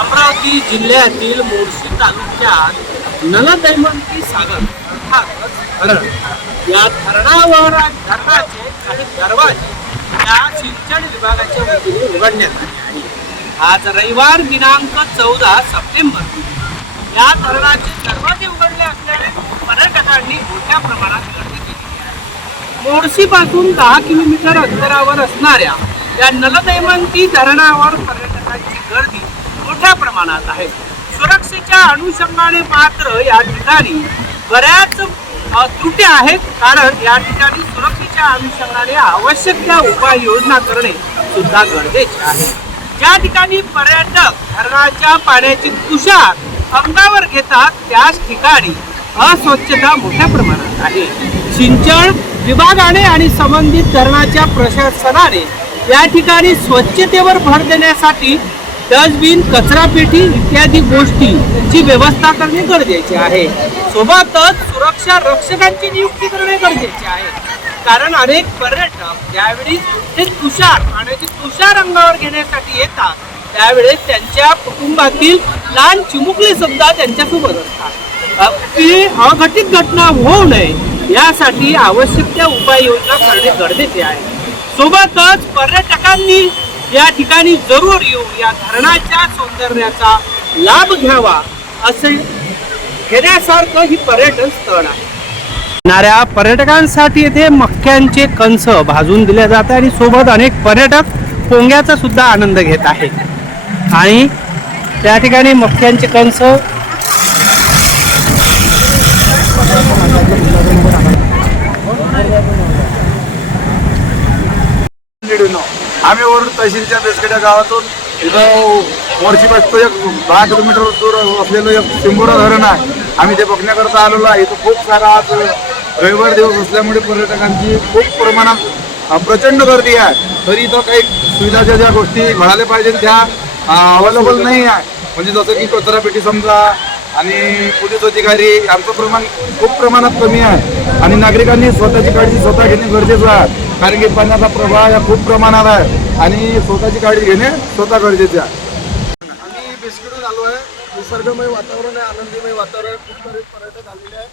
अमरावती जिल्ह्यातील मोर्शी तालुक्यात नलदैमंती सागर अर्थातच धरण. या धरणावर धरणाचे काही दरवाजे या सिंचन विभागाच्या वतीने उघडण्यात आले आहे आज रविवार दिनांक चौदा सप्टेंबर. या धरणाचे दरवाजे उघडले असल्याने पर्यटकांनी मोठ्या प्रमाणात गर्दी केली आहे. पासून दहा किलोमीटर अंतरावर असणाऱ्या या नलदैमंती धरणावर पर्यटक मोठ्या प्रमाणात आहे. सुरक्षेच्या अनुषंगाने मात्र या ठिकाणी बऱ्याच त्रुटी आहेत. कारण या ठिकाणी सुरक्षेच्या अनुषंगाने आवश्यक त्या उपाययोजना करणे सुद्धा गरजेचे आहे. ज्या ठिकाणी पर्यटक धरणाच्या पाण्याची तुषार अंगावर घेतात त्याच ठिकाणी अस्वच्छता मोठ्या प्रमाणात आहे. सिंचन विभागाने आणि संबंधित धरणाच्या प्रशासनाने या ठिकाणी स्वच्छतेवर भर देण्यासाठी डस्टबिन कचरापेटी इत्यादी गोष्टीची व्यवस्था करणे गरजेचे आहे. सोबतच सुरक्षा रक्षकांची नियुक्ती करणे गरजेचे आहे. कारण अनेक पर्यटक ज्यावेळी हे तुषार पाण्याचे तुषार अंगावर घेण्यासाठी येतात त्यावेळेस त्यांच्या कुटुंबातील लहान चिमुकले सुद्धा त्यांच्यासोबत असतात. अ, ती अघटित घटना होऊ नये यासाठी आवश्यक त्या उपाययोजना करणे गरजेचे आहे. सोबतच पर्यटकांनी या ठिकाणी जरूर येऊन या धरणाच्या सौंदर्याचा लाभ घ्यावा असे घेण्यासारखं ही पर्यटन स्थळ आहे. येणाऱ्या पर्यटकांसाठी येथे मक्क्यांचे कंस भाजून दिले जाते आणि सोबत अनेक पर्यटक पोंग्याचा सुद्धा आनंद घेत आहेत. आणि त्या ठिकाणी मक्क्यांचे कंस आम्ही वरून तहसीलच्या बेसकड्या गावातून इथं मोर्शी बसतो एक दहा किलोमीटर दूर असलेलं एक शिंबोरा धरण आहे. आम्ही ते बघण्याकरता आलेलो आहे. इथं खूप सारा आज रविवार दिवस असल्यामुळे पर्यटकांची खूप प्रमाणात प्रचंड गर्दी आहे. तरी इथं काही सुविधाच्या ज्या गोष्टी घडायला पाहिजे त्या अवेलेबल नाही आहे. म्हणजे जसं की कचरापेटी समजा आणि पोलीस अधिकारी यांचं प्रमाण खूप प्रमाणात कमी आहे. आणि नागरिकांनी स्वतःची काळजी स्वतः घेणे गरजेचं आहे. कारण की पाण्याचा प्रभाव या खूप प्रमाणात आहे. आणि स्वतःची काळजी घेणे स्वतः गरजेचे आहे. आम्ही बिस्किटून आलो आहे निसर्गमय वातावरण आहे आनंदीमय वातावरण खूप सारे पर्यटक आलेले आहे